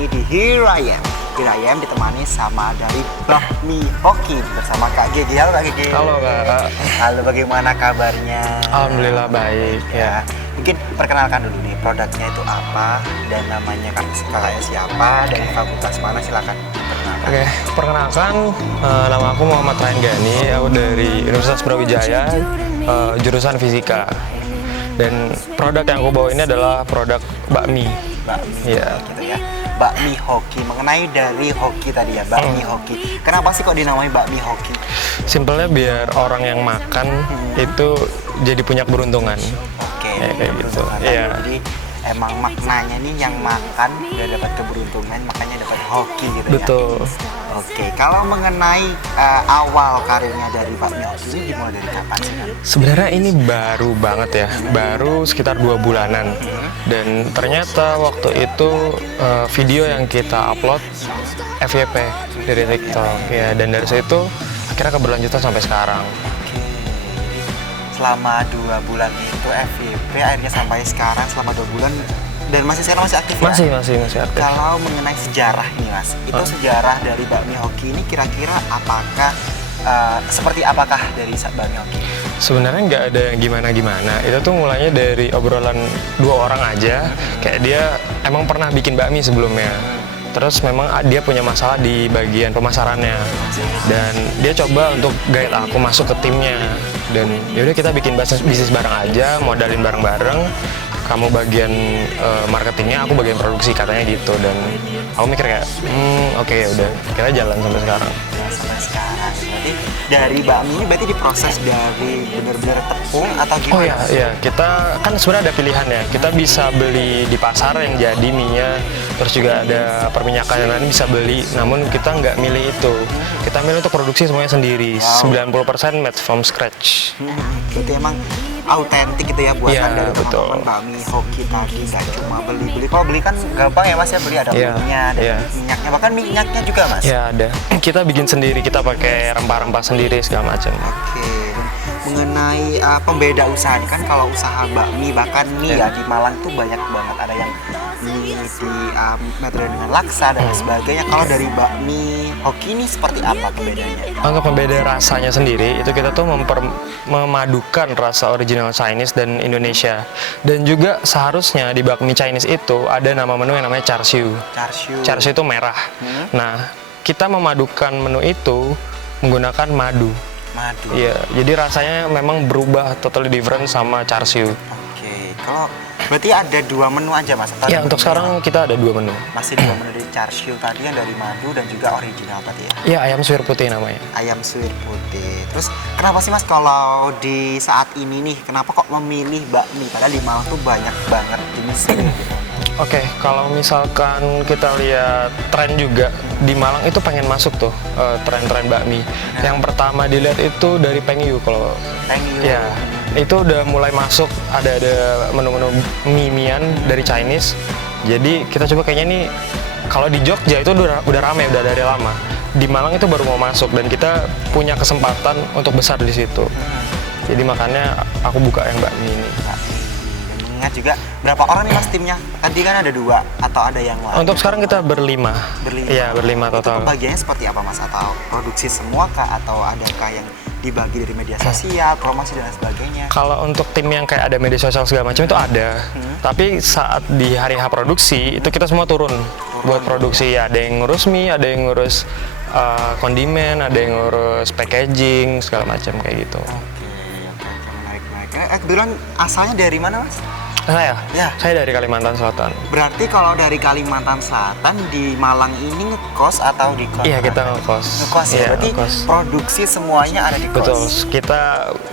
ini di Here I Am. Here I Am ditemani sama dari Bakmi Hoki bersama Kak Gigi. Halo Kak Gigi. Halo Kak. Halo, bagaimana kabarnya? Alhamdulillah baik ya. Mungkin perkenalkan dulu nih produknya itu apa dan namanya kakaknya siapa, dari fakultas mana, silakan perkenalkan. Oke, perkenalkan nama aku Muhammad Ryan Gani, aku dari Universitas Brawijaya, jurusan Fisika. Dan produk yang aku bawa ini adalah produk bakmi. Bakmi, ya. Gitu ya. Bakmi Hoki, mengenai dari hoki tadi ya, bakmi hoki. Kenapa sih kok dinamai bakmi hoki? Simpelnya biar orang yang makan itu jadi punya keberuntungan. Oke, Ya, kayak gitu. Iya. Iya. Jadi emang maknanya nih yang makan udah dapat keberuntungan, makanya dapat hoki gitu ya. Betul. Oke, kalau mengenai awal karirnya dari Bakmi Hoki ini dimulai dari kapan sih? Sebenarnya ini baru banget ya, baru sekitar 2 bulanan. Dan ternyata waktu itu video yang kita upload FYP dari TikTok ya, dan dari situ akhirnya keberlanjutan sampai sekarang. Selama 2 bulan itu FYP, akhirnya sampai sekarang selama 2 bulan dan sekarang masih aktif ya? Masih aktif. Kalau mengenai sejarah ini Mas, itu sejarah dari Bakmi Hoki ini kira-kira apakah seperti apakah dari Bakmi Hoki? Sebenarnya nggak ada yang gimana-gimana, itu tuh mulainya dari obrolan 2 orang aja. Kayak dia emang pernah bikin bakmi sebelumnya, terus memang dia punya masalah di bagian pemasarannya, dan dia coba untuk guide aku masuk ke timnya. Dan yaudah kita bikin bisnis bareng aja, modalin bareng-bareng. Kamu bagian marketingnya, aku bagian produksi, katanya gitu. Dan aku mikir kayak oke, udah kita jalan sampai sekarang. Sampai sekarang berarti dari bakmi ini berarti diproses dari benar-benar tepung atau gimana? Oh iya, kita kan sebenarnya ada pilihan ya. Kita bisa beli di pasar yang jadi mie-nya, terus juga ada perminyakan yang lain bisa beli. Namun kita nggak milih itu. Kita milih untuk produksi semuanya sendiri. 90% made from scratch. Berarti emang autentik gitu ya buatan Iya, dari betul. teman-teman Bakmi Hoki tadi, nggak cuma beli. Kalau beli kan gampang ya Mas ya, beli ada Iya, minyak, ada iya. minyaknya, bahkan minyaknya juga Mas. Ya ada. Kita bikin sendiri, kita pakai rempah-rempah sendiri segala macam. Oke, mengenai pembeda usaha ini kan, kalau usaha bakmi bahkan mie ya di Malang tuh banyak banget, ada yang mie di metode dengan laksa dan lain sebagainya. Kalau dari Bakmi Hoki ini seperti apa pembedanya? Untuk pembeda rasanya sendiri, itu kita tuh memadukan rasa original Chinese dan Indonesia. Dan juga seharusnya di bakmi Chinese itu ada nama menu yang namanya char siu. Char siu. Char siu itu merah. Nah, kita memadukan menu itu menggunakan madu. Madu. Iya, jadi rasanya memang berubah totally different sama char siu. Oke, kalau berarti ada 2 menu aja Mas? Atau Ya, ada untuk menu sekarang yang kita ada 2 menu. masih 2 menu dari char siu tadi yang dari madu dan juga original tadi ya? Iya, ayam suwir putih namanya. Ayam suwir putih. Terus kenapa sih Mas kalau di saat ini nih, kenapa kok memilih bakmi? Padahal di Malang tuh banyak banget jenisnya gitu. Oke, kalau misalkan kita lihat tren juga di Malang itu pengen masuk tuh tren-tren bakmi. Yang pertama dilihat itu dari Pengyu. Kalau Pengyu. ya itu udah mulai masuk, ada menu-menu mie-mian dari Chinese. Jadi kita coba, kayaknya nih kalau di Jogja itu udah rame, udah dari lama. Di Malang itu baru mau masuk dan kita punya kesempatan untuk besar di situ. Jadi makanya aku buka yang bakmi ini. Mengingat juga berapa orang nih Mas timnya? Tadi kan ada 2 atau ada yang lain? Untuk sekarang kita berlima. Berlima. Iya, berlima Itu total. pembagiannya seperti apa Mas? Atau produksi semua kah? Atau adakah yang dibagi dari media sosial, promosi dan lain sebagainya? Kalau untuk tim yang kayak ada media sosial segala macam itu ada. Tapi saat di hari H produksi itu kita semua turun buat produksi. Ya, ada yang ngurus mie, ada yang ngurus kondimen, ada yang ngurus packaging segala macam kayak gitu. Oke, menarik. Kebetulan asalnya dari mana Mas? Saya? Ya. Saya dari Kalimantan Selatan. Berarti kalau dari Kalimantan Selatan di Malang ini ngekos atau di kos? Iya, kita ngekos. Ngekos ya, Iya, berarti ngekos. produksi semuanya ada di kos? Betul, kita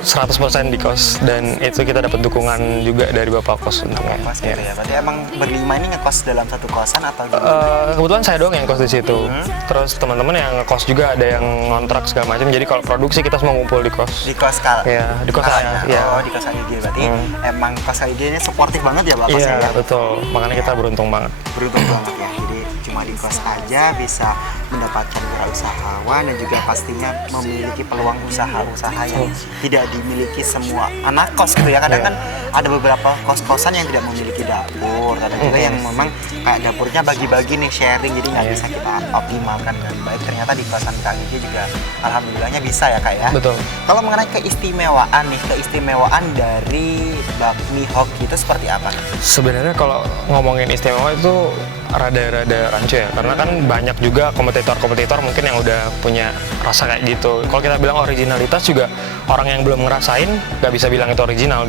100% di kos, dan itu kita dapat dukungan juga dari bapak kos untungnya. Ngekos gitu ya, berarti emang berlima ini ngekos dalam satu kosan atau gimana? Kebetulan saya doang yang kos di situ. Terus teman-teman yang ngekos juga ada yang ngontrak segala macam. Jadi kalau produksi kita semua ngumpul di kos. Di kos kal? Iya, di kos saya. Ya? Iya. Oh, di kos AIG, berarti emang kos AIG ini suportif banget ya Pak kosnya Iya, ya? betul. Makanya kita beruntung banget. Beruntung banget ya, jadi cuma rumah di kos aja bisa mendapatkan wirausahawan dan juga pastinya memiliki peluang usaha-usaha yang tidak dimiliki semua anak kos gitu ya. Kadang kan ada beberapa kos-kosan yang tidak memiliki dapur, ada juga yang memang kayak dapurnya bagi-bagi nih, sharing, jadi nggak bisa kita optimalkan dengan baik. Ternyata di kosan Kak Gigi juga alhamdulillahnya bisa ya Kak ya. Betul. Kalau mengenai keistimewaan nih, keistimewaan dari bakmi hoki itu seperti apa? Sebenarnya kalau ngomongin istimewa itu rada-rada rancu ya, karena kan banyak juga kompetitor-kompetitor mungkin yang udah punya rasa kayak gitu. Kalau kita bilang originalitas juga, orang yang belum ngerasain nggak bisa bilang itu original.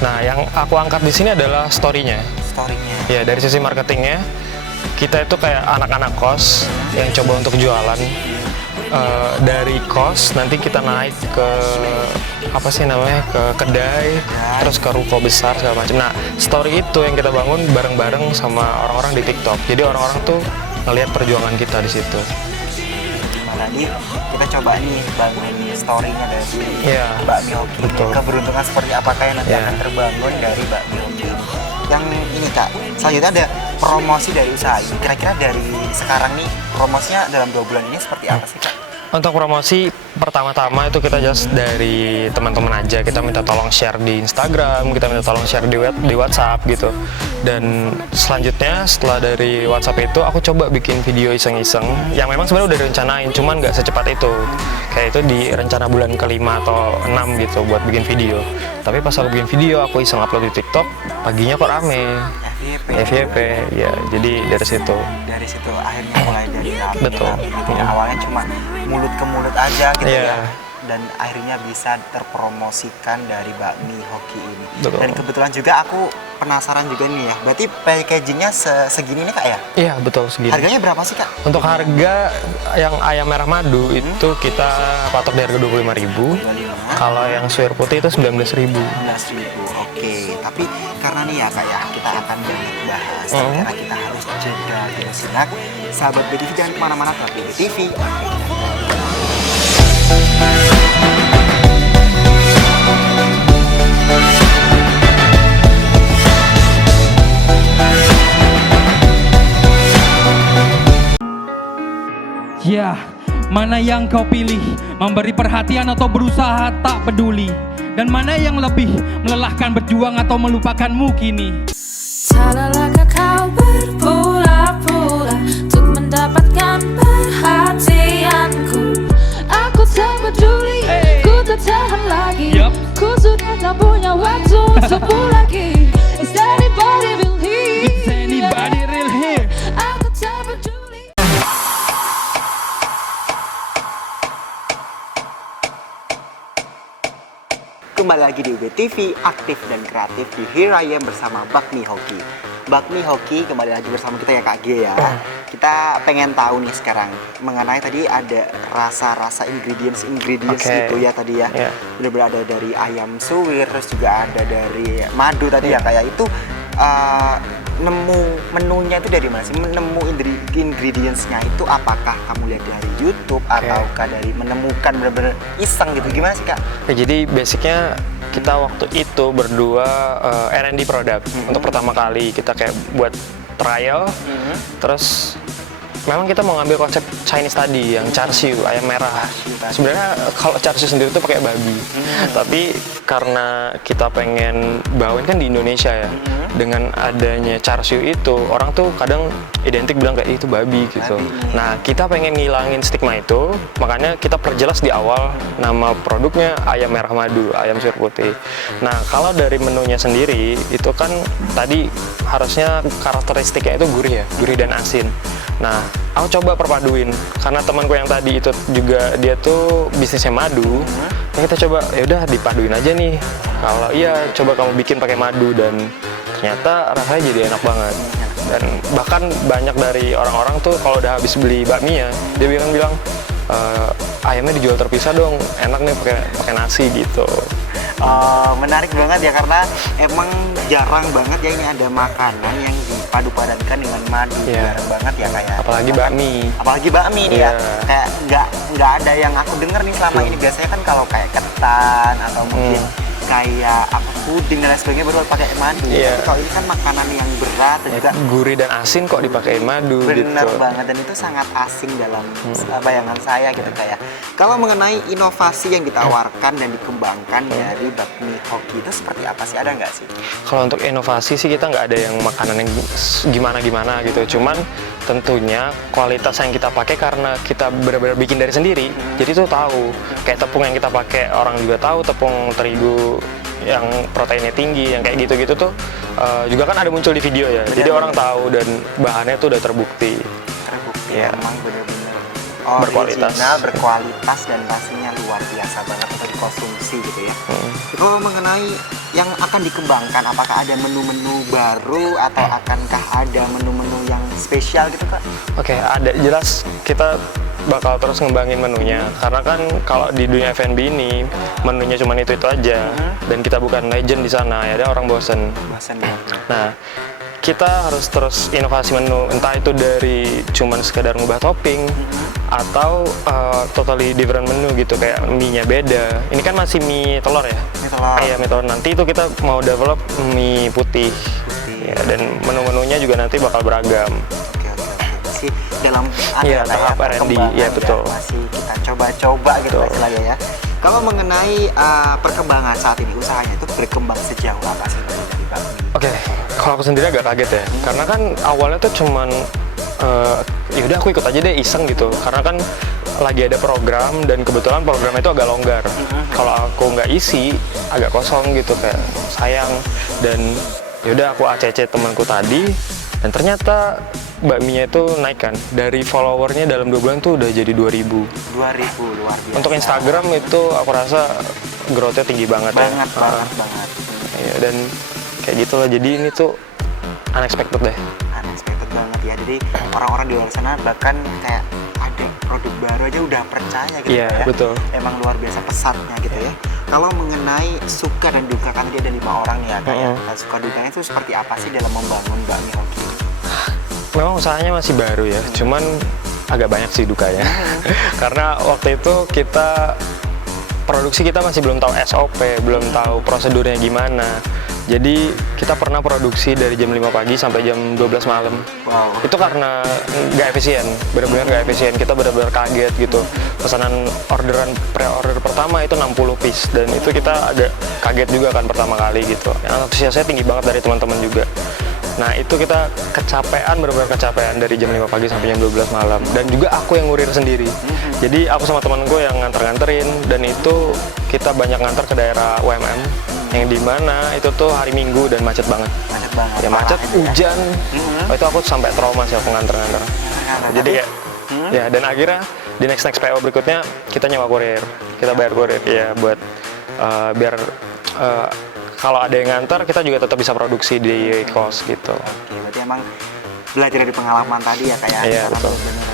Nah, yang aku angkat di sini adalah story-nya. Story-nya. Ya, dari sisi marketingnya, kita itu kayak anak-anak kos yang coba untuk jualan. Dari kos nanti kita naik ke apa sih namanya, ke kedai, terus ke ruko besar segala macam. Nah, story itu yang kita bangun bareng-bareng sama orang-orang di TikTok. Jadi orang-orang tuh ngelihat perjuangan kita di situ. Tadi kita coba nih bangun story-nya dari bakmi hoki. Betul. Keberuntungan seperti apakah yang nanti akan terbangun dari bakmi hoki? Yang ini Kak, selanjutnya ada promosi dari usaha ini. Kira-kira dari sekarang nih promosinya dalam 2 bulan ini seperti apa sih Kak? Untuk promosi pertama-tama itu kita just dari teman-teman aja, kita minta tolong share di Instagram, kita minta tolong share di WhatsApp gitu. Dan selanjutnya setelah dari WhatsApp itu aku coba bikin video iseng-iseng yang memang sebenarnya udah direncanain, cuman nggak secepat itu. Kayak itu di rencana bulan ke-5 atau 6 gitu buat bikin video. Tapi pas aku bikin video, aku iseng upload di TikTok, paginya kok rame. FYP, ya, jadi dari situ. Dari situ akhirnya mulai dari rame. Betul. Gitu ya. Awalnya cuma mulut ke mulut aja gitu ya. Dan akhirnya bisa terpromosikan dari bakmi hoki ini. Betul. Dan kebetulan juga aku penasaran juga nih ya. Berarti packagingnya segini nih Kak ya? Iya betul, segini. Harganya berapa sih Kak? Untuk harga yang ayam merah madu itu kita patok di harga 25.000. Kalau yang suwir putih itu 19.000. 19.000. Oke. Tapi karena nih ya Kak ya, kita akan banyak bahas. Karena kita harus jeda dulu sejenak. Sahabat BTV jangan kemana-mana, tapi BTV. Ya, mana yang kau pilih? Memberi perhatian atau berusaha tak peduli? Dan mana yang lebih melelahkan, berjuang atau melupakanmu kini? Tak lelahkah kau berpura-pura untuk mendapatkan perhatianku? Aku tak peduli, ku tak tahan lagi. Ku sudah tak punya waktu untukmu lagi. Is anybody real here? Is anybody real here? Aku tak peduli. Kembali lagi di UBTV, aktif dan kreatif di Here I Am bersama Bakmi Hoki. Bakmi Hoki kembali lagi bersama kita ya Kak G ya. Kita pengen tahu nih sekarang mengenai tadi ada rasa-rasa ingredients gitu ya tadi ya. Benar-benar ada dari ayam suwir, terus juga ada dari madu tadi ya kayak itu. Nemu menunya itu dari mana sih? Menemu ingredientsnya itu apakah kamu lihat dari YouTube ataukah dari menemukan benar-benar iseng gitu? Gimana sih Kak? Jadi basicnya kita waktu itu berdua R&D produk untuk pertama kali kita kayak buat trial, terus memang kita mau ngambil konsep Chinese tadi yang char siu, ayam merah. Sebenarnya kalau char siu sendiri tuh pakai babi, tapi karena kita pengen bawain kan di Indonesia ya, dengan adanya char siu itu orang tuh kadang identik bilang kayak itu babi gitu. Nah kita pengen ngilangin stigma itu, makanya kita perjelas di awal nama produknya ayam merah madu, ayam suwir putih. Nah kalau dari menunya sendiri itu kan tadi harusnya karakteristiknya itu gurih ya, gurih dan asin. Nah, aku coba perpaduin karena temanku yang tadi itu juga dia tuh bisnisnya madu. Ya kita coba ya udah dipaduin aja nih. Kalau iya coba kamu bikin pakai madu dan ternyata rasanya jadi enak banget. Dan bahkan banyak dari orang-orang tuh kalau udah habis beli bakminya, dia bilang ayamnya dijual terpisah dong, enak nih pakai nasi gitu. Menarik banget ya karena emang jarang banget ya ini ada makanan yang dipadu-padankan dengan madu. Jarang banget ya kayak apalagi bakmi nih ya, kayak nggak ada yang aku denger nih selama ini. Biasanya kan kalau kayak ketan atau mungkin kayak apa puding dan lain sebagainya baru pakai madu. Iya. Tapi kalau ini kan makanan yang berat dan juga Gurih dan asin kok dipakein madu benar gitu. banget, dan itu sangat asing dalam bayangan saya gitu kayak. Kalau mengenai inovasi yang ditawarkan dan dikembangkan dari bakmi hoki itu seperti apa sih? Ada nggak sih? Kalau untuk inovasi sih kita nggak ada yang makanan yang gimana-gimana gitu. Cuman tentunya kualitas yang kita pakai karena kita benar-benar bikin dari sendiri. Jadi tuh tahu. Kayak tepung yang kita pakai orang juga tahu, tepung terigu yang proteinnya tinggi, yang kayak gitu-gitu tuh juga kan ada muncul di video ya. Jadi orang tahu dan bahannya tuh udah terbukti. Terbukti Iya. memang benar-benar Berkualitas. original, berkualitas dan pastinya luar biasa banget untuk dikonsumsi gitu ya. Kalau mengenai yang akan dikembangkan, apakah ada menu-menu baru atau akankah ada menu-menu yang spesial gitu Kak? Oke, ada jelas kita bakal terus ngembangin menunya karena kan kalau di dunia F&B ini menunya cuma itu aja dan kita bukan legend di sana ya, ada orang bosen. Bahasan ya. Nah, kita harus terus inovasi menu, entah itu dari cuman sekedar ngubah topping atau totally different menu gitu, kayak mie-nya beda. Ini kan masih mie telur ya? Mie telur. Iya, mie telur. Nanti itu kita mau develop mie putih. Ya, dan menu-menunya juga nanti bakal beragam. Oke. Masih dalam Iya, adalah tahap R&D. perkembangan Iya, betul. Masih kita coba-coba gitu Betul. istilahnya ya. Kalau mengenai perkembangan saat ini, usahanya itu berkembang sejauh apa sih dari bakmi? Oke, kalau aku sendiri agak kaget ya, karena kan awalnya tuh cuman ya udah aku ikut aja deh iseng gitu, karena kan lagi ada program dan kebetulan program itu agak longgar. Kalau aku nggak isi, agak kosong gitu, kayak sayang. Dan yaudah aku ACC temanku tadi, dan ternyata bakminya itu naik kan, dari followernya dalam 2 bulan tuh udah jadi 2000. 2000, luar biasa. Untuk Instagram itu aku rasa growth-nya tinggi banget, banget ya. banget. Iya, dan kayak gitu lah, jadi ini tuh unexpected deh. Unexpected banget ya. Jadi orang-orang di luar sana bahkan kayak ada produk baru aja udah percaya gitu Iya, ya. betul. Emang luar biasa pesatnya gitu ya. Kalau mengenai suka dan duka, kan dia ada 5 orang nih ya kayak suka dukanya itu seperti apa sih dalam membangun bakmi hoki ini? Memang usahanya masih baru ya, cuman agak banyak sih dukanya. Karena waktu itu produksi kita masih belum tahu SOP, belum tahu prosedurnya gimana. Jadi kita pernah produksi dari jam 5 pagi sampai jam 12 malam. Wow. Itu karena nggak efisien, benar-benar nggak efisien. Kita benar-benar kaget gitu. Pesanan pre-order pertama itu 60 piece, dan itu kita agak kaget juga kan pertama kali gitu. Yang antusiasnya tinggi banget dari teman-teman juga. Nah itu kita kecapean, benar-benar kecapean dari jam 5 pagi sampai jam 12 malam. Dan juga aku yang ngurir sendiri. Jadi aku sama temen gue yang nganter-nganterin, dan itu kita banyak nganter ke daerah UMM. Yang dimana itu tuh hari Minggu dan macet banget. Macet banget. Ya macet, parah itu ya. hujan. Oh, itu aku sampai trauma sih aku nganter-nganter. Jadi kayak, ya dan akhirnya di next PO berikutnya kita nyewa kurir. Kita bayar kurir ya buat biar kalau ada yang nganter kita juga tetap bisa produksi di kos gitu. Oke, berarti emang belajar dari pengalaman tadi ya kayak Iya, betul. belajar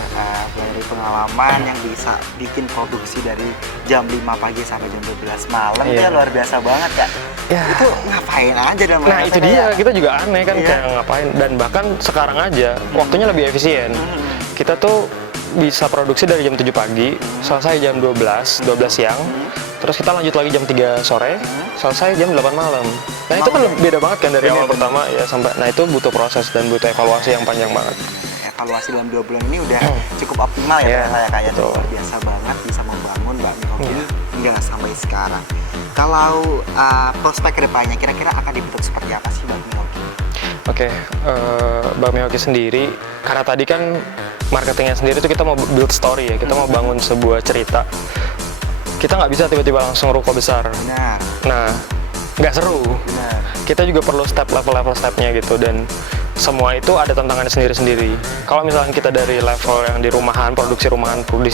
dari pengalaman yang bisa bikin produksi dari jam 5 pagi sampai jam 12 malam. Itu Iya. ya luar biasa banget ya. Ya. Itu ngapain aja dalam Nah itu dia, kita juga aneh kan, Iya. kayak ngapain. Dan bahkan sekarang aja waktunya lebih efisien. Kita tuh bisa produksi dari jam 7 pagi, selesai jam 12 siang. Terus kita lanjut lagi jam 3 sore, selesai jam 8 malam. Nah itu kan beda banget kan dari awal pertama ya sampai. Nah itu butuh proses dan butuh evaluasi yang panjang banget. Evaluasi dalam 2 bulan ini udah cukup optimal ya Iya, ternyata ya kayak betul. luar biasa banget bisa membangun bakmi hoki hingga sampai sekarang. Kalau prospek kedepannya kira-kira akan dibentuk seperti apa sih bakmi hoki? Oke, bakmi hoki sendiri, karena tadi kan marketingnya sendiri tuh kita mau build story ya, kita mau bangun sebuah cerita. Kita nggak bisa tiba-tiba langsung ruko besar. Benar, Nah, nggak seru. benar. Kita juga perlu level stepnya gitu, dan semua itu ada tantangannya sendiri-sendiri. Kalau misalnya kita dari level yang di rumahan, produksi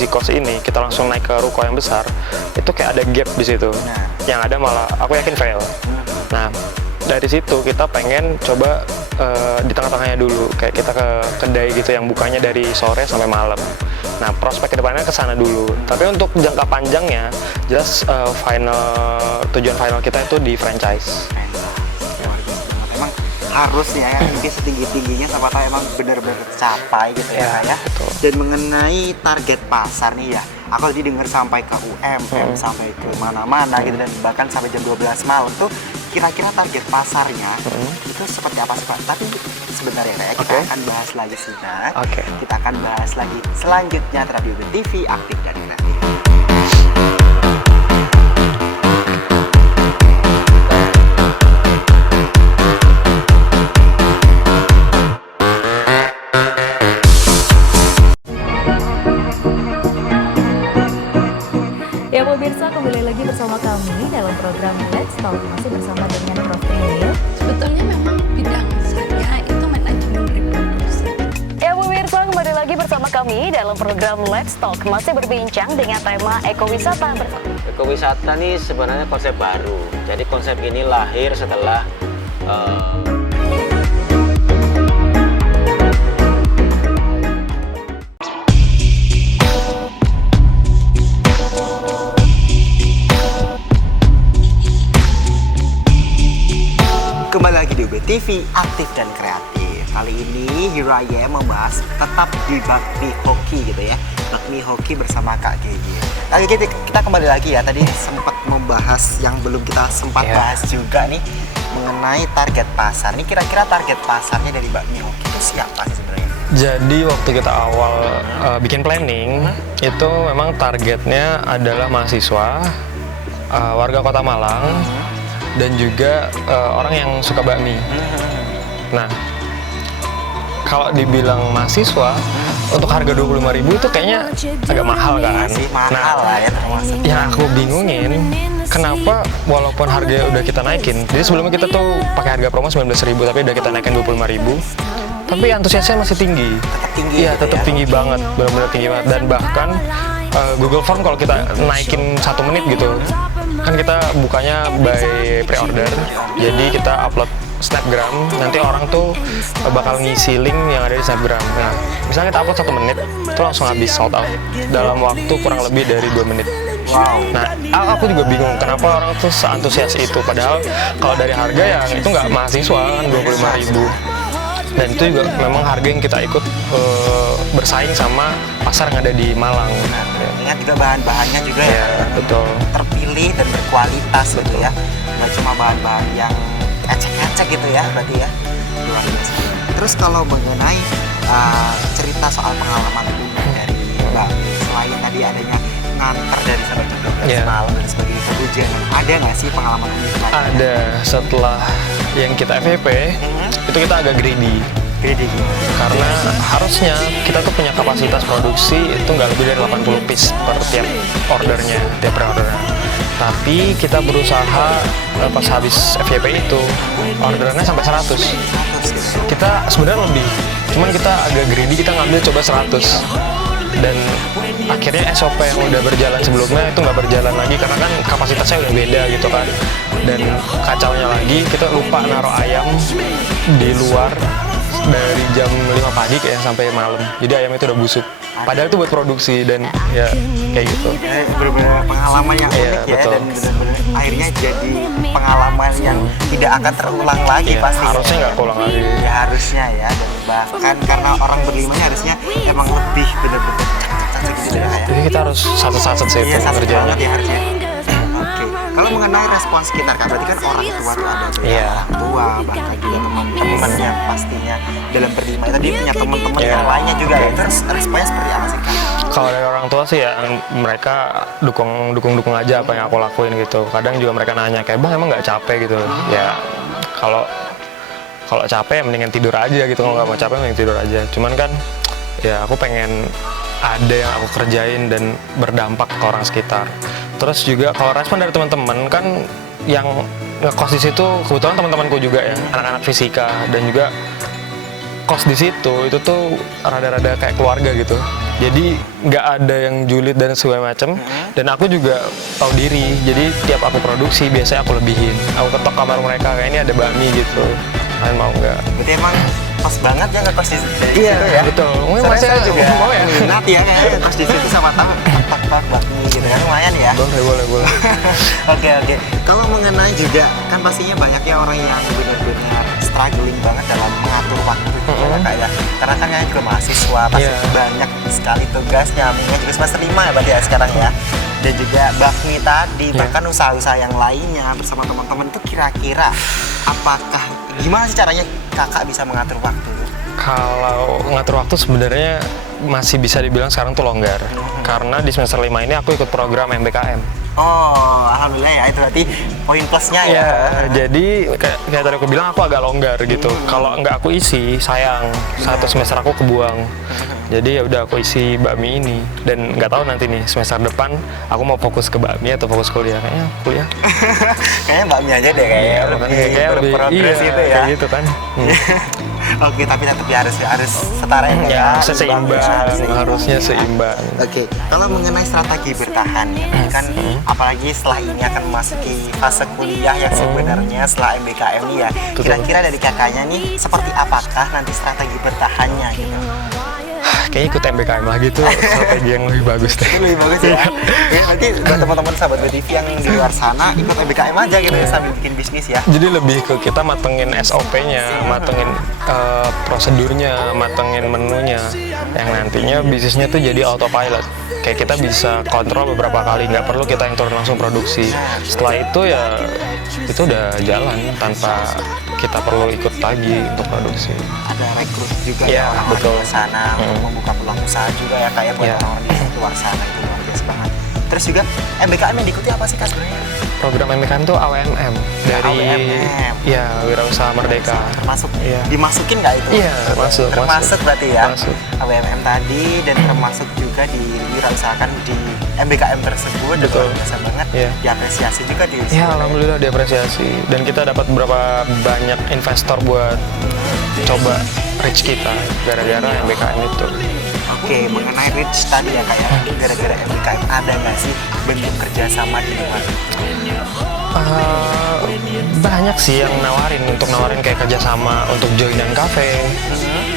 kos ini, kita langsung naik ke ruko yang besar, itu kayak ada gap di situ. Nah. Yang ada malah aku yakin fail. Nah, dari situ kita pengen coba di tengah-tengahnya dulu, kayak kita ke kedai gitu yang bukanya dari sore sampai malam. Nah, prospek kedepannya ke sana dulu. Tapi untuk jangka panjangnya, jelas tujuan final kita itu di franchise. Luar biasa banget. Emang harus ya, mungkin setinggi-tingginya siapa tahu emang benar-benar tercapai gitu ya, Ya, Kak, ya. betul. Dan mengenai target pasar nih ya, aku tadi dengar sampai ke UMM, sampai ke mana-mana gitu, dan bahkan sampai jam 12 malam tuh. Kira-kira target pasarnya itu seperti apa sih Pak? Tapi sebentar ya Kak, kita akan bahas lagi sih Kak. Kita akan bahas lagi selanjutnya Radio TV Aktif dan Kreatif. Ya pemirsa, kembali lagi bersama kami dalam program Let's Talk, masih bersama dengan Prof. Trinil. Sebetulnya memang bidang saya itu manajemen reproduksi. Ya pemirsa, kembali lagi bersama kami dalam program Let's Talk, masih berbincang dengan tema ekowisata bersama. Ekowisata ini sebenarnya konsep baru. Jadi konsep ini lahir setelah Kembali lagi di UB TV Aktif dan Kreatif. Kali ini Hiraya membahas tetap di bakmi hoki gitu ya. Bakmi hoki bersama Kak Gigi. Kali kita kembali lagi ya. Tadi sempat membahas yang belum kita sempat bahas juga nih mengenai target pasar. Ini kira-kira target pasarnya dari bakmi hoki itu siapa sih sebenarnya? Jadi waktu kita awal bikin planning itu memang targetnya adalah mahasiswa, warga Kota Malang, dan juga orang yang suka bakmi. Nah, kalau dibilang mahasiswa, untuk harga 25.000 itu kayaknya agak mahal kan? Masih mahal lah ya termasuk. Yang aku bingungin, kenapa walaupun harga udah kita naikin, jadi sebelumnya kita tuh pakai harga promo 19.000, tapi udah kita naikin 25.000, tapi antusiasnya masih tinggi. Tetap tinggi. Iya, gitu tetap ya? tinggi banget, benar-benar tinggi banget. Dan bahkan Google Form kalau kita naikin 1 menit gitu, kan kita bukanya by pre-order, jadi kita upload Snapgram, nanti orang tuh bakal ngisi link yang ada di Snapgram. Nah, misalnya kita upload 1 menit, itu langsung habis sold out dalam waktu kurang lebih dari 2 menit. Wow. Nah, aku juga bingung kenapa orang tuh seantusias itu, padahal kalau dari harga ya itu nggak mahasiswa kan 25.000. Dan itu juga memang harga yang kita ikut bersaing sama pasar yang ada di Malang. Nah, ingat juga bahan-bahannya juga Ya, betul. terpilih dan berkualitas gitu ya. Nggak cuma bahan-bahan yang ecek-ecek gitu ya berarti ya. Luar biasa. Terus kalau mengenai cerita soal pengalaman unik dari Mbak, selain tadi adanya nganter dari sampai jam 12 malam dan sebagainya, kemudian ada nggak sih pengalaman unik lain? Ada, setelah yang kita FVP, itu kita agak greedy. Karena harusnya kita tuh punya kapasitas produksi itu nggak lebih dari 80 piece per tiap ordernya, tiap pre-ordernya. Tapi kita berusaha pas habis FYP itu orderannya sampai 100. Kita sebenarnya lebih, cuman kita agak greedy, kita ngambil coba 100. Dan akhirnya SOP yang udah berjalan sebelumnya itu nggak berjalan lagi karena kan kapasitasnya udah beda gitu kan. Dan kacaunya lagi kita lupa naruh ayam di luar dari jam 5 pagi kayak sampai malam. Jadi ayam itu udah busuk. Padahal itu buat produksi dan ya kayak gitu. Benar-benar pengalaman yang unik ya, betul. dan benar-benar akhirnya jadi pengalaman yang tidak akan terulang lagi pasti. Harusnya nggak keulang lagi. Ya harusnya ya, dan bahkan karena orang berlimanya harusnya emang lebih benar-benar cacak gitu ya. Jadi kita harus satu-satu sih Iya, itu satu kerjanya. banget ya harusnya. Oke, kalau mengenai respon sekitar Kak, berarti kan orang tua tuh ada tuh Iya. orang tua, bahkan juga teman-teman yang pastinya dalam berlima tadi punya teman-teman yang lainnya juga ya. Terus responnya seperti apa sih Kak? Kalau dari orang tua sih ya mereka dukung aja apa yang aku lakuin gitu. Kadang juga mereka nanya kayak, "Bang, emang nggak capek gitu?" Ya kalau capek ya mendingan tidur aja gitu. Kalau nggak mau capek mending tidur aja. Cuman kan ya aku pengen ada yang aku kerjain dan berdampak ke orang sekitar. Terus juga kalau respon dari teman-teman kan yang ngekos di situ kebetulan teman-temanku juga ya, anak-anak fisika, dan juga kos di situ itu tuh rada-rada kayak keluarga gitu. Jadi nggak ada yang julid dan segala macem. Dan aku juga tahu diri. Jadi tiap aku produksi biasanya aku lebihin. Aku ketok kamar mereka kayak ini ada bakmi gitu. Kalian mau nggak? Berarti emang pas banget ya ngekos di situ Iya, ya. betul. Mungkin Soalnya masih saya juga mau ya. minat ya kayak ngekos di situ sama tahu tak bakmi gitu kan, lumayan ya. Boleh. Oke. Kalau mengenai juga kan pastinya banyaknya orang yang benar-benar struggling banget dalam mengatur waktu juga ya Kak ya. Karena kan kalian juga mahasiswa, pasti banyak sekali tugasnya. Mungkin juga semester 5 ya berarti ya sekarang ya. Dan juga bakmi tadi, bahkan usaha-usaha yang lainnya bersama teman-teman tuh kira-kira apakah gimana sih caranya Kakak bisa mengatur waktu? Kalau ngatur waktu sebenarnya masih bisa dibilang sekarang tuh longgar. Karena di semester 5 ini aku ikut program MBKM. Oh, alhamdulillah ya, itu berarti poin plusnya ya. Jadi kayak tadi aku bilang aku agak longgar gitu. Kalau nggak aku isi, sayang satu semester aku kebuang. Jadi ya udah aku isi bakmi ini dan nggak tahu nanti nih semester depan aku mau fokus ke bakmi atau fokus kuliah. Kayaknya kuliah. Kayaknya bakmi aja deh kayaknya lebih berprogres gitu ya. Kayak gitu kan. Oke, tapi tetap harus setara ya. Harusnya seimbang. Oke, kalau mengenai strategi bertahan, kan apalagi setelah ini akan memasuki fase kuliah yang sebenarnya setelah MBKM ini ya. Kira-kira dari kakaknya nih seperti apakah nanti strategi bertahannya gitu? Kayaknya ikut MBKM lagi tuh strategi yang lebih bagus deh. Lebih bagus ya. Oke, berarti buat teman-teman sahabat BTV yang di luar sana ikut MBKM aja gitu ya sambil bikin bisnis ya. Jadi lebih ke kita matengin SOP-nya, matengin prosedurnya, matengin menunya, yang nantinya bisnisnya tuh jadi autopilot. Kayak kita bisa kontrol beberapa kali, nggak perlu kita yang turun langsung produksi. Setelah itu ya itu udah jalan tanpa kita perlu ikut lagi untuk produksi. Ada rekrut juga ya orang-orang di sana untuk membuka peluang usaha juga ya kayak buat orang-orang di luar sana, itu luar biasa banget. Terus juga MBKM yang diikuti apa sih Kak sebenarnya? Program MBKM tuh AWMM dari ya Wirausaha Merdeka. Termasuk dimasukin nggak itu? Iya, termasuk berarti ya. Masuk. AWMM tadi dan termasuk juga diwirausahakan di MBKM tersebut. Betul. Biasa banget. Diapresiasi juga di. Ya alhamdulillah diapresiasi dan kita dapat beberapa banyak investor buat coba reach kita gara-gara MBKM itu. Oke, mengenai reach tadi ya Kak ya, gara-gara MBKM ada nggak sih bentuk kerjasama di luar? Banyak sih yang nawarin kayak kerjasama untuk joinan cafe,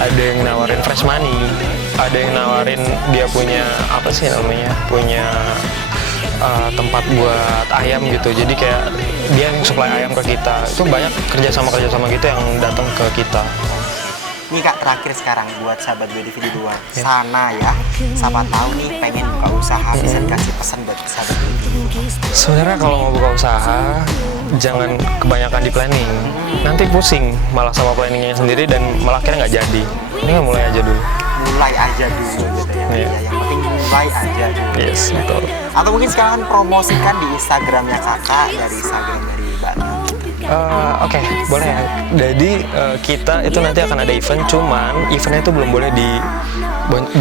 ada yang nawarin fresh money, ada yang nawarin dia punya apa sih namanya, punya tempat buat ayam gitu, jadi kayak dia yang supply ayam ke kita. Itu banyak kerjasama gitu yang datang ke kita. Nih Kak, terakhir sekarang buat sahabat BTV di luar sana ya, siapa tahu nih pengen buka usaha, bisa dikasih pesan buat sahabat BTV. Sebenarnya kalau mau buka usaha jangan kebanyakan di planning, nanti pusing malah sama planningnya sendiri dan malah akhirnya nggak jadi. Ini mulai aja dulu. Mulai aja dulu gitu ya. Yang penting mulai aja dulu. Yes, betul. Atau mungkin sekarang promosikan di Instagramnya Kakak, dari Instagram dari Mbak. Oke, boleh ya. Jadi kita itu nanti akan ada event, cuman eventnya itu belum boleh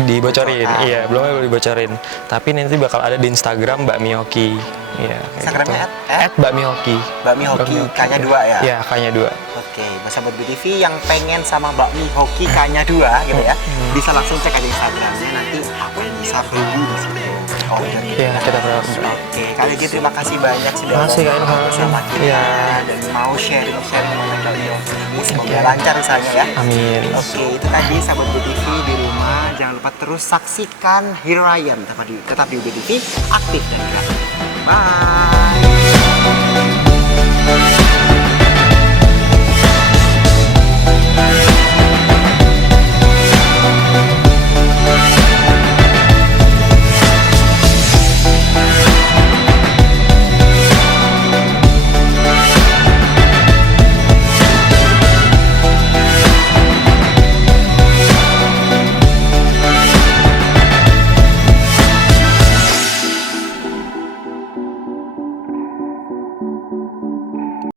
dibocorin. Iya, belum boleh dibocorin. Tapi nanti bakal ada di Instagram Mbak Mihoki. Iya. Instagramnya gitu. @mbakmihoki. Mbak Mihoki, K-nya 2 ya? Iya, K-nya 2. Oke, sahabat BTV yang pengen sama Mbak Mihoki K-nya 2 gitu ya, bisa langsung cek aja Instagramnya, nanti aku bisa review di situ. Iya, kita berharap. Oke, kali ini terima kasih banyak sudah bersama kita dan mau sharing-sharing mengenai Mbak Mihoki. Semoga lancar usahanya ya. Amin. Oke, itu tadi sahabat BTV di rumah. Jangan lupa terus saksikan Here I Am tetap di BTV, aktif dan kreatif. Bye.